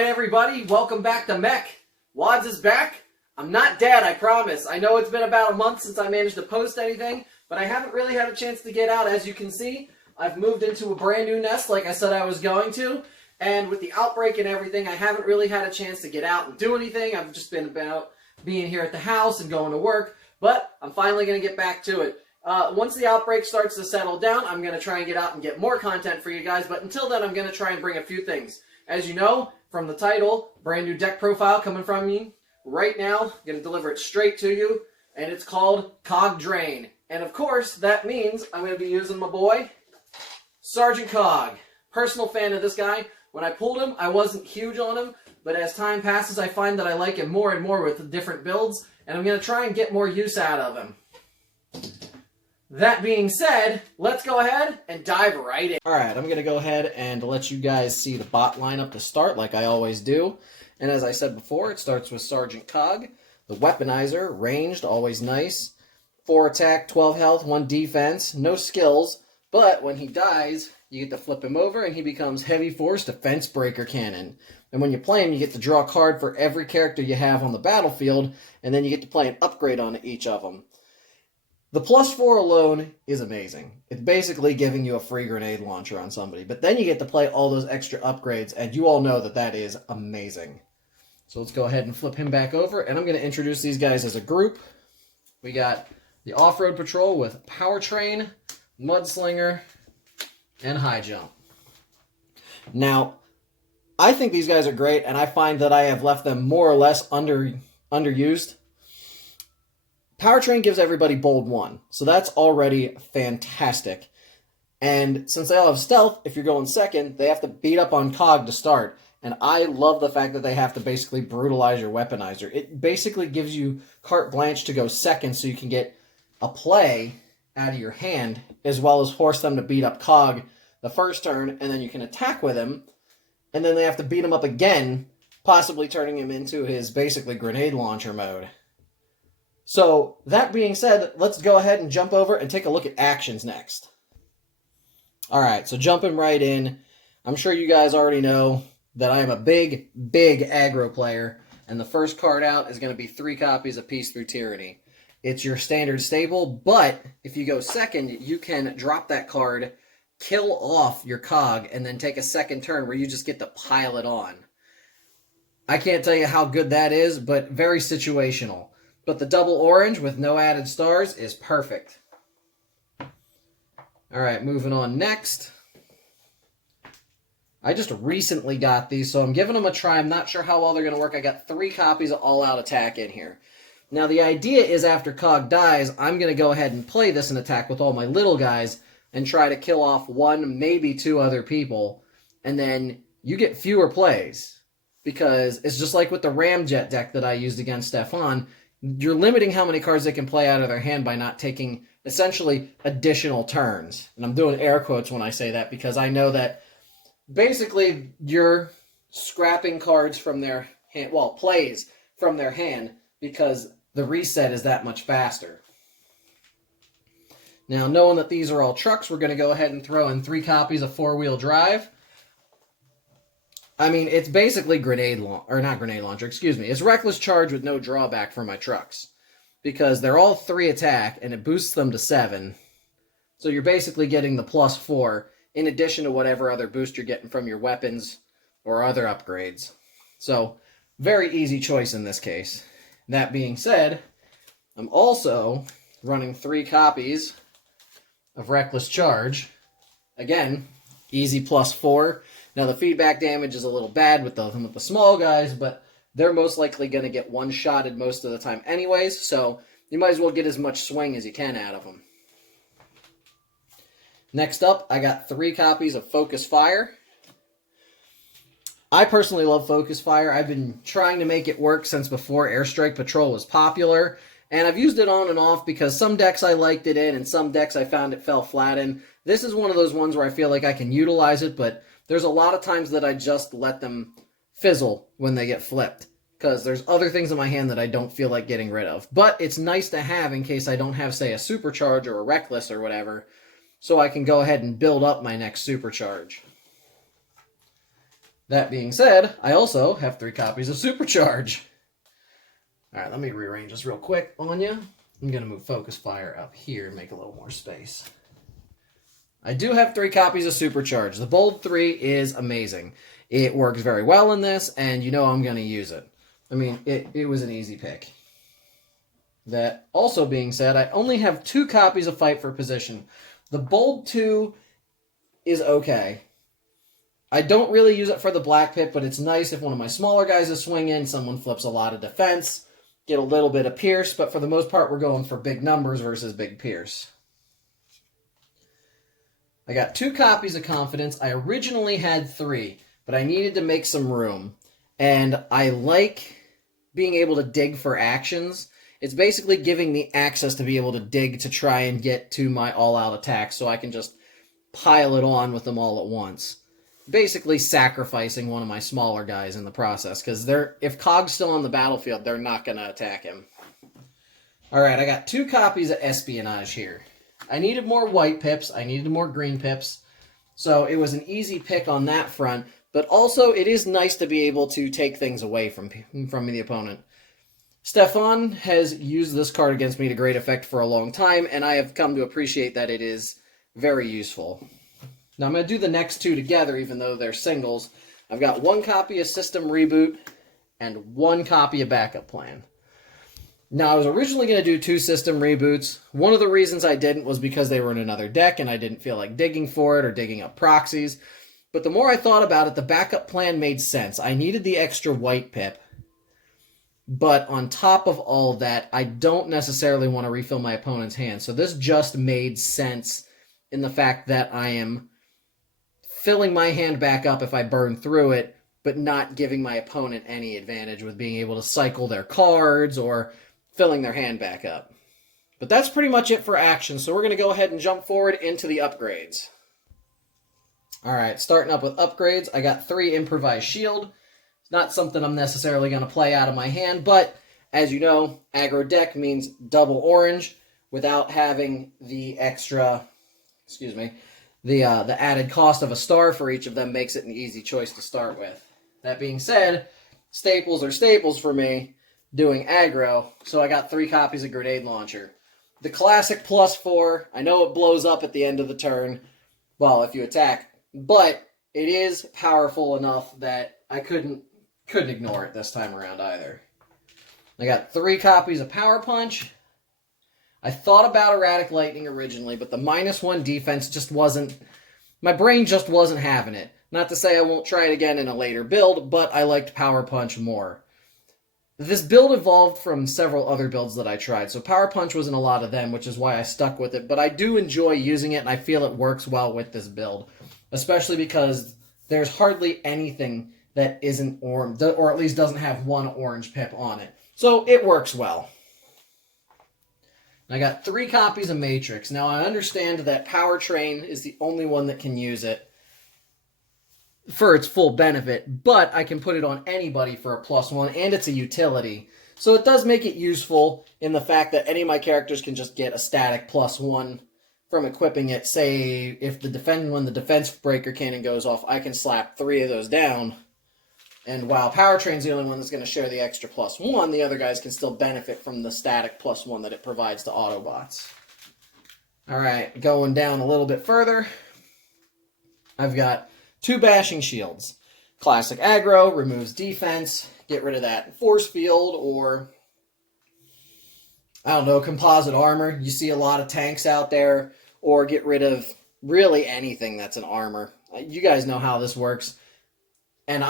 Alright everybody, welcome back to MECH. Wads is back. I'm not dead, I promise. I know it's been about a month since I managed to post anything, but I haven't really had a chance to get out. As you can see, I've moved into a brand new nest like I said I was going to, and with the outbreak and everything, I haven't really had a chance to get out and do anything. I've just been about being here at the house and going to work, but I'm finally going to get back to it. Once the outbreak starts to settle down, I'm going to try and get out and get more content for you guys, but until then, I'm going to try and bring a few things. As you know, from the title, brand new deck profile coming from me right now. I'm going to deliver it straight to you, and it's called Cogged Drain. And of course, that means I'm going to be using my boy, Sergeant Cog. Personal fan of this guy. When I pulled him, I wasn't huge on him, but as time passes, I find that I like him more and more with the different builds, and I'm going to try and get more use out of him. That being said, let's go ahead and dive right in. Alright, I'm going to go ahead and let you guys see the bot lineup to start, like I always do. And as I said before, it starts with Sergeant Cog, the Weaponizer, ranged, always nice. 4 attack, 12 health, 1 defense, no skills, but when he dies, you get to flip him over and he becomes Heavy Force Defense Breaker Cannon. And when you play him, you get to draw a card for every character you have on the battlefield, and then you get to play an upgrade on each of them. The +4 alone is amazing. It's basically giving you a free grenade launcher on somebody. But then you get to play all those extra upgrades, and you all know that that is amazing. So let's go ahead and flip him back over, and I'm going to introduce these guys as a group. We got the Off-Road Patrol with Powertrain, Mudslinger, and High Jump. Now, I think these guys are great, and I find that I have left them more or less underused. Powertrain gives everybody Bold 1, so that's already fantastic. And since they all have stealth, if you're going second, they have to beat up on Cog to start. And I love the fact that they have to basically brutalize your Weaponizer. It basically gives you carte blanche to go second so you can get a play out of your hand, as well as force them to beat up Cog the first turn, and then you can attack with him, and then they have to beat him up again, possibly turning him into his basically grenade launcher mode. So, that being said, let's go ahead and jump over and take a look at actions next. Alright, so jumping right in, I'm sure you guys already know that I am a big aggro player, and the first card out is going to be 3 copies of Peace Through Tyranny. It's your standard staple, but if you go second, you can drop that card, kill off your Cog, and then take a second turn where you just get to pile it on. I can't tell you how good that is, but very situational. But the double orange with no added stars is perfect. Alright, moving on next. I just recently got these, so I'm giving them a try. I'm not sure how well they're going to work. I got 3 copies of All Out Attack in here. Now, the idea is after Cog dies, I'm going to go ahead and play this in attack with all my little guys and try to kill off 1, maybe 2 other people. And then you get fewer plays. Because it's just like with the Ramjet deck that I used against Stefan. You're limiting how many cards they can play out of their hand by not taking, essentially, additional turns. And I'm doing air quotes when I say that because I know that basically you're scrapping cards from their hand, well, plays from their hand because the reset is that much faster. Now, knowing that these are all trucks, we're going to go ahead and throw in 3 copies of 4-wheel drive. I mean, it's basically it's Reckless Charge with no drawback for my trucks. Because they're all 3 attack, and it boosts them to 7. So you're basically getting the +4, in addition to whatever other boost you're getting from your weapons or other upgrades. So, very easy choice in this case. That being said, I'm also running 3 copies of Reckless Charge. Again, easy +4. Now, the feedback damage is a little bad with the small guys, but they're most likely going to get one-shotted most of the time anyways, so you might as well get as much swing as you can out of them. Next up, I got 3 copies of Focus Fire. I personally love Focus Fire. I've been trying to make it work since before Airstrike Patrol was popular, and I've used it on and off because some decks I liked it in, and some decks I found it fell flat in. This is one of those ones where I feel like I can utilize it, but there's a lot of times that I just let them fizzle when they get flipped, because there's other things in my hand that I don't feel like getting rid of. But it's nice to have in case I don't have, say, a Supercharge or a Reckless or whatever, so I can go ahead and build up my next Supercharge. That being said, I also have 3 copies of Supercharge. All right, let me rearrange this real quick on you. I'm going to move Focus Fire up here and make a little more space. I do have 3 copies of Supercharge. The Bold 3 is amazing. It works very well in this, and you know I'm going to use it. I mean, it was an easy pick. That also being said, I only have 2 copies of Fight for Position. The Bold 2 is okay. I don't really use it for the Black Pit, but it's nice if one of my smaller guys is swinging, someone flips a lot of defense, get a little bit of Pierce, but for the most part, we're going for big numbers versus big Pierce. I got 2 copies of Confidence. I originally had 3, but I needed to make some room. And I like being able to dig for actions. It's basically giving me access to be able to dig to try and get to my all-out attack so I can just pile it on with them all at once. Basically sacrificing one of my smaller guys in the process, because if Cogg's still on the battlefield, they're not going to attack him. Alright, I got 2 copies of Espionage here. I needed more white pips, I needed more green pips, so it was an easy pick on that front, but also it is nice to be able to take things away from the opponent. Stefan has used this card against me to great effect for a long time, and I have come to appreciate that it is very useful. Now I'm going to do the next 2 together, even though they're singles. I've got 1 copy of System Reboot and 1 copy of Backup Plan. Now I was originally going to do 2 System Reboots. One of the reasons I didn't was because they were in another deck and I didn't feel like digging for it or digging up proxies. But the more I thought about it, the Backup Plan made sense. I needed the extra white pip. But on top of all that, I don't necessarily want to refill my opponent's hand. So this just made sense in the fact that I am filling my hand back up if I burn through it, but not giving my opponent any advantage with being able to cycle their cards or filling their hand back up. But that's pretty much it for action, so we're going to go ahead and jump forward into the upgrades. Alright, starting up with upgrades, I got 3 Improvised Shield. It's not something I'm necessarily going to play out of my hand, but as you know, aggro deck means double orange without having the extra, the added cost of a star for each of them makes it an easy choice to start with. That being said, staples are staples for me doing aggro, so I got 3 copies of Grenade Launcher. The classic +4, I know it blows up at the end of the turn, well, if you attack, but it is powerful enough that I couldn't ignore it this time around either. I got 3 copies of Power Punch. I thought about Erratic Lightning originally, but the -1 defense just wasn't... My brain just wasn't having it. Not to say I won't try it again in a later build, but I liked Power Punch more. This build evolved from several other builds that I tried, so Power Punch was in a lot of them, which is why I stuck with it, but I do enjoy using it, and I feel it works well with this build, especially because there's hardly anything that isn't orange, or at least doesn't have 1 orange pip on it. So it works well. I got 3 copies of Matrix. Now, I understand that Powertrain is the only one that can use it for its full benefit, but I can put it on anybody for a +1, and it's a utility. So it does make it useful in the fact that any of my characters can just get a static +1 from equipping it. Say, if when the defense breaker cannon goes off, I can slap 3 of those down. And while Powertrain's the only one that's going to share the extra +1, the other guys can still benefit from the static +1 that it provides to Autobots. Alright, going down a little bit further, I've got 2 Bashing Shields. Classic aggro, removes defense, get rid of that force field, or, I don't know, composite armor. You see a lot of tanks out there, or get rid of really anything that's an armor. You guys know how this works. And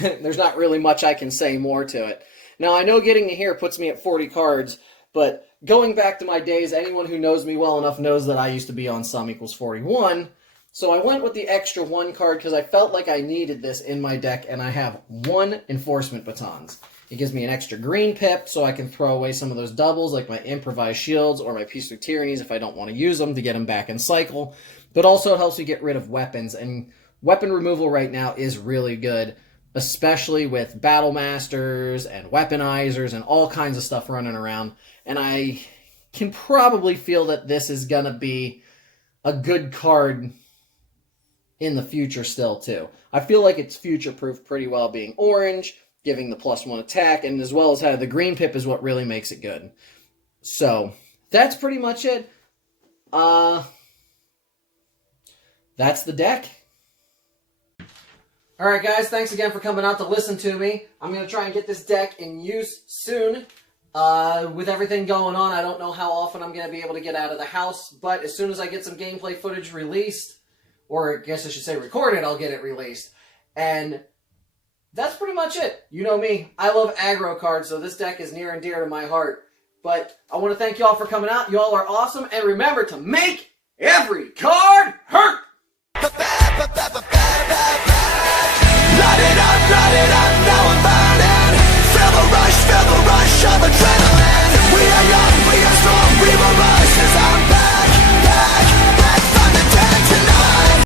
there's not really much I can say more to it. Now, I know getting to here puts me at 40 cards, but going back to my days, anyone who knows me well enough knows that I used to be on sum equals 41. So I went with the extra 1 card because I felt like I needed this in my deck, and I have 1 Enforcement Batons. It gives me an extra green pip, so I can throw away some of those doubles, like my Improvised Shields or my Peaceful Tyrannies if I don't want to use them, to get them back in cycle. But also it helps me get rid of weapons, and weapon removal right now is really good, especially with Battle Masters and Weaponizers and all kinds of stuff running around. And I can probably feel that this is going to be a good card in the future still too. I feel like it's future-proof pretty well being orange, giving the +1 attack, and as well as how the green pip is what really makes it good. So that's pretty much it. That's the deck. Alright guys, thanks again for coming out to listen to me. I'm going to try and get this deck in use soon. With everything going on, I don't know how often I'm going to be able to get out of the house, but as soon as I get some gameplay footage released, or I guess I should say recorded, I'll get it released. And that's pretty much it. You know me, I love aggro cards, so this deck is near and dear to my heart. But I want to thank y'all for coming out. Y'all are awesome, and remember to make every card hurt! Light it up, now